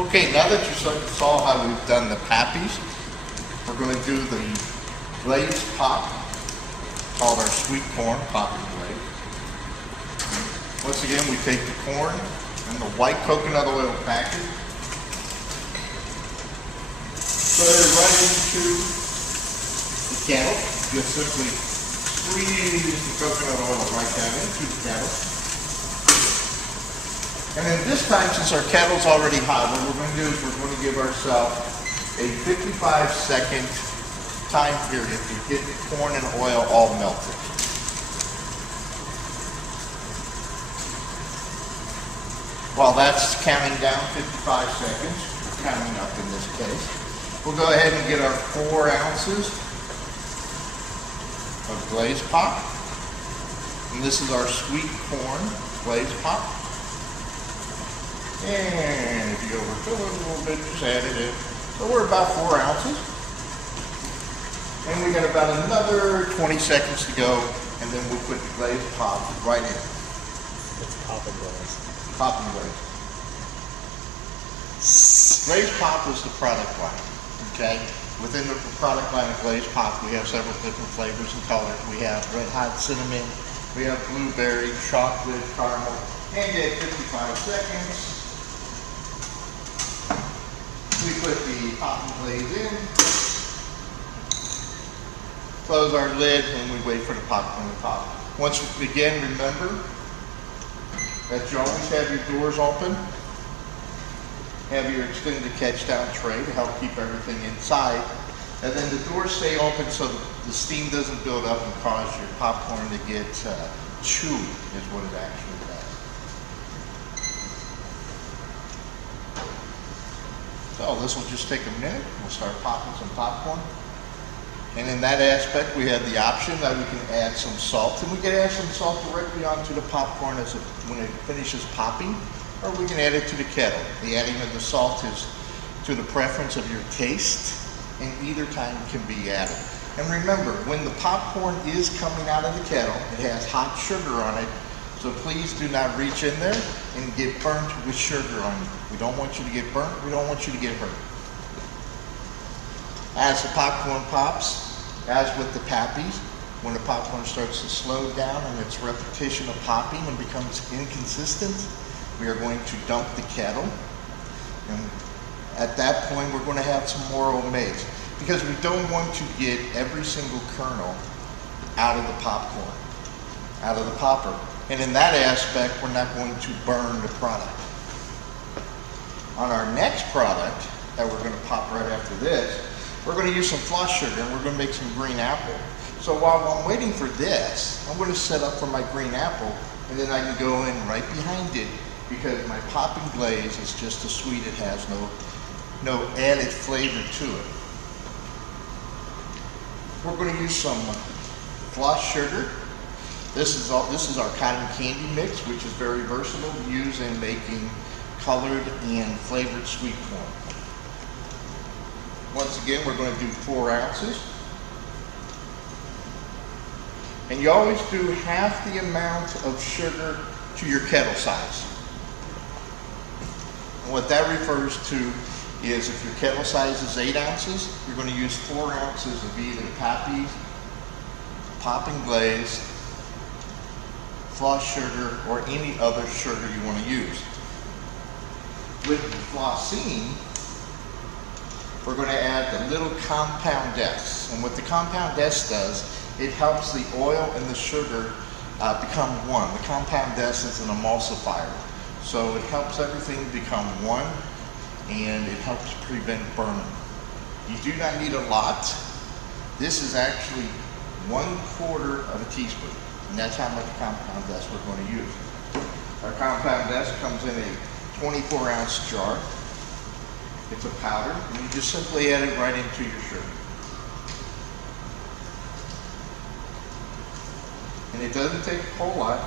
Okay, now that you saw how we've done the pappies, we're going to do the glazed pop, called our sweet corn Pop-N-Glaze. Once again, we take the corn and the white coconut oil packet, put it right into the kettle. Just simply squeeze the coconut oil right down into the kettle. And then this time, since our kettle's already hot, what we're going to do is we're going to give ourselves a 55-second time period to get the corn and oil all melted. While that's counting down 55 seconds, counting up in this case, we'll go ahead and get our 4 ounces of glazed pop. And this is our sweet corn glazed pop. And if you overfill it a little bit, just add it in. So we're about 4 ounces. And we got about another 20 seconds to go, and then we'll put the glazed pop right in. It's Pop-N-Glaze. Pop-N-Glaze. Glazed pop is the product line, okay? Within the product line of glazed pop, we have several different flavors and colors. We have red hot cinnamon, we have blueberry, chocolate, caramel, and at 55 seconds, we put the Pop-N-Glaze in, close our lid, and we wait for the popcorn to pop. Once we begin, remember that you always have your doors open, have your extended catch down tray to help keep everything inside, and then the doors stay open so the steam doesn't build up and cause your popcorn to get chewy, is what it actually does. So this will just take a minute. We'll start popping some popcorn. And in that aspect, we have the option that we can add some salt. And we can add some salt directly onto the popcorn when it finishes popping, or we can add it to the kettle. The adding of the salt is to the preference of your taste, and either kind can be added. And remember, when the popcorn is coming out of the kettle, it has hot sugar on it. So please do not reach in there and get burnt with sugar on you. We don't want you to get burnt. We don't want you to get hurt. As the popcorn pops, as with the pappies, when the popcorn starts to slow down and its repetition of popping and becomes inconsistent, we are going to dump the kettle. And at that point, we're going to have some more omaze, because we don't want to get every single kernel out of the popcorn, out of the popper. And in that aspect, we're not going to burn the product. On our next product that we're going to pop right after this, we're going to use some floss sugar, and we're going to make some green apple. So while I'm waiting for this, I'm going to set up for my green apple, and then I can go in right behind it, because my Pop-N-Glaze is just as sweet. It has no added flavor to it. We're going to use some floss sugar. This is our cotton candy mix, which is very versatile to use in making colored and flavored sweet corn. Once again, we're going to do 4 ounces. And you always do half the amount of sugar to your kettle size. And what that refers to is, if your kettle size is 8 ounces, you're going to use 4 ounces of either pappies, Pop-N-Glaze, floss sugar, or any other sugar you want to use. With the flossine, we're going to add the little compound S. And what the compound S does, it helps the oil and the sugar become one. The compound S is an emulsifier. So it helps everything become one, and it helps prevent burning. You do not need a lot. This is actually 1/4 of a teaspoon, and that's how much compound S we're going to use. Our compound S comes in a 24-ounce jar. It's a powder, and you just simply add it right into your sugar. And it doesn't take a whole lot,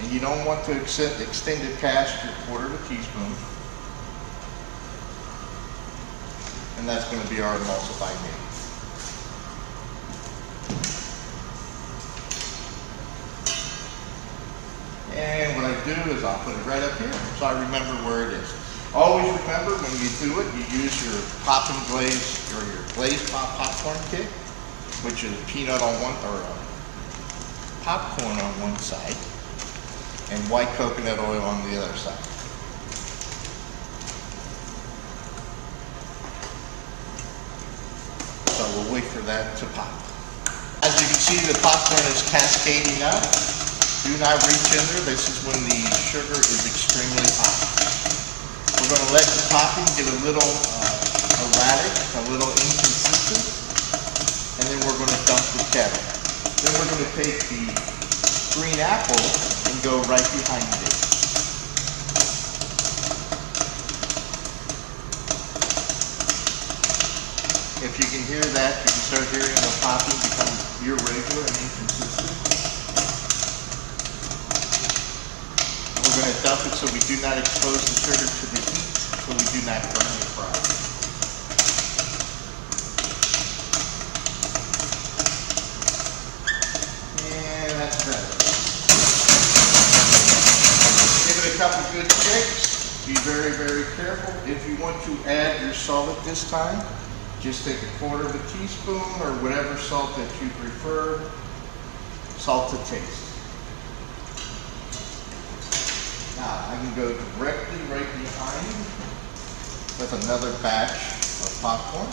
and you don't want to extend it past your 1/4 of a teaspoon. And that's going to be our emulsifying agent. And what I do is I'll put it right up here so I remember where it is. Always remember remember when you do it, you use your Pop-N-Glaze or your Glaze Pop popcorn kit, which is peanut on one, or popcorn on one side, and white coconut oil on the other side. So we'll wait for that to pop. As you can see, the popcorn is cascading up. Do not reach in there. This is when the sugar is extremely hot. We're going to let the popping get a little erratic, a little inconsistent, and then we're going to dump the kettle. Then we're going to take the green apple and go right behind it. If you can hear that, you can start hearing the popping become irregular and inconsistent. We're going to dump it so we do not expose the sugar to the heat, so we do not burn the product. And that's better. Give it a couple good shakes. Be very, very careful. If you want to add your salt at this time, just take 1/4 of a teaspoon or whatever salt that you prefer. Salt to taste. Now I can go directly right behind with another batch of popcorn.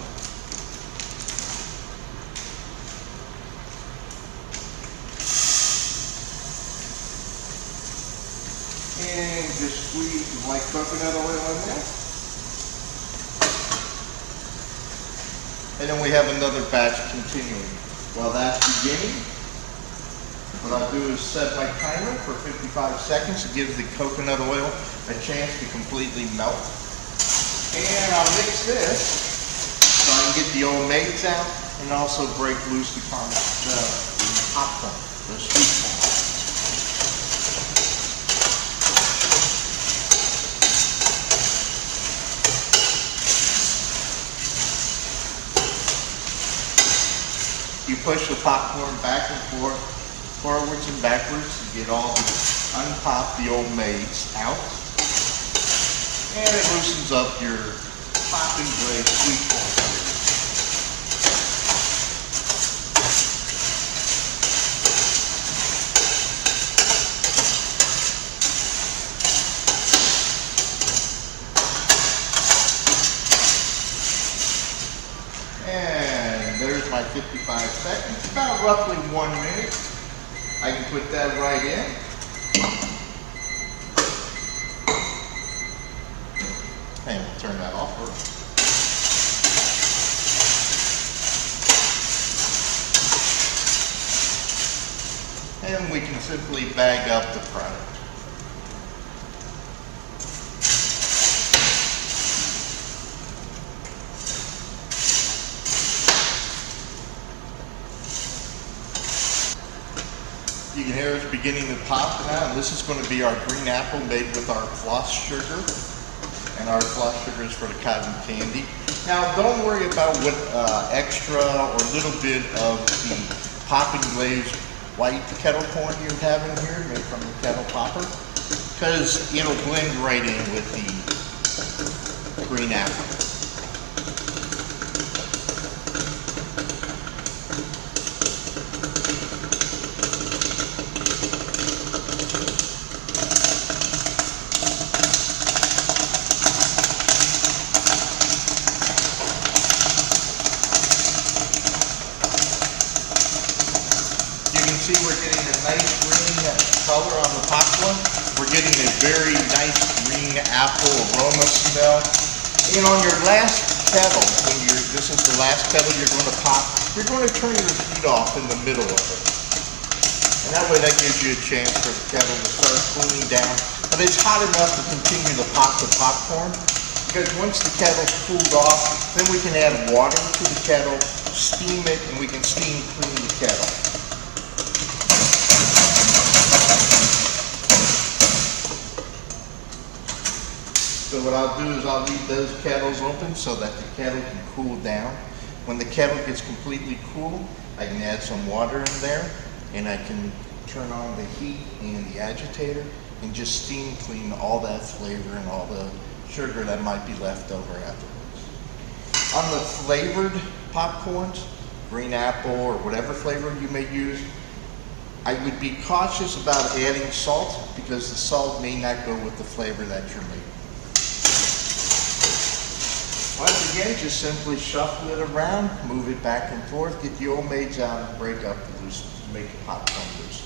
And just squeeze the white coconut oil in there. And then we have another batch continuing. While that's beginning, what I'll do is set my timer for 55 seconds to give the coconut oil a chance to completely melt. And I'll mix this so I can get the old maids out and also break loose the popcorn, the sweet corn. You push the popcorn back and forth, forwards and backwards to get all the, unpop the old maids out. And it loosens up your Pop-N-Glaze sweet corn. And there's my 55 seconds, about roughly 1 minute. I can put that right in. And we'll turn that off first. And we can simply bag up the product. You can hear it's beginning to pop now, and this is going to be our green apple made with our floss sugar. And our floss sugar is for the cotton candy. Now, don't worry about what extra or little bit of the Pop-N-Glaze white kettle corn you have in here, made from the kettle popper, because it'll blend right in with the green apple. See, we're getting a nice green color on the popcorn. We're getting a very nice green apple aroma smell. And on your last kettle, this is the last kettle you're going to pop, you're going to turn your heat off in the middle of it. And that way that gives you a chance for the kettle to start cooling down. But it's hot enough to continue to pop the popcorn, because once the kettle's cooled off, then we can add water to the kettle, steam it, and we can steam clean the kettle. So what I'll do is I'll leave those kettles open so that the kettle can cool down. When the kettle gets completely cool, I can add some water in there, and I can turn on the heat and the agitator and just steam clean all that flavor and all the sugar that might be left over afterwards. On the flavored popcorns, green apple or whatever flavor you may use, I would be cautious about adding salt because the salt may not go with the flavor that you're making. Once again, just simply shuffle it around, move it back and forth, get the old maids out and break up the loose, make the popcorn loose.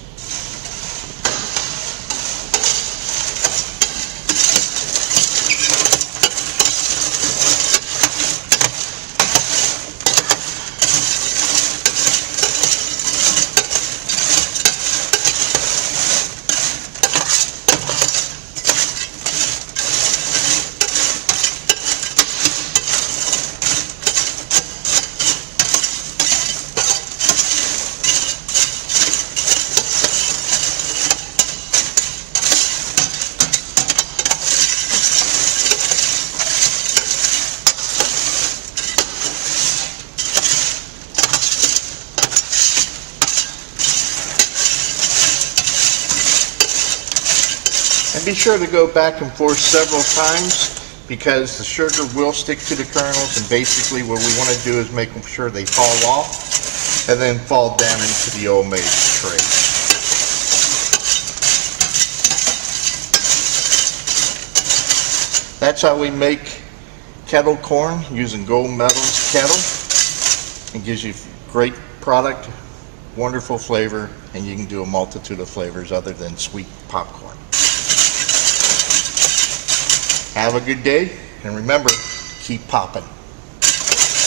And be sure to go back and forth several times because the sugar will stick to the kernels, and basically what we want to do is make sure they fall off and then fall down into the old maize tray. That's how we make kettle corn using Gold Medal's kettle. It gives you great product, wonderful flavor, and you can do a multitude of flavors other than sweet popcorn. Have a good day, and remember, keep popping.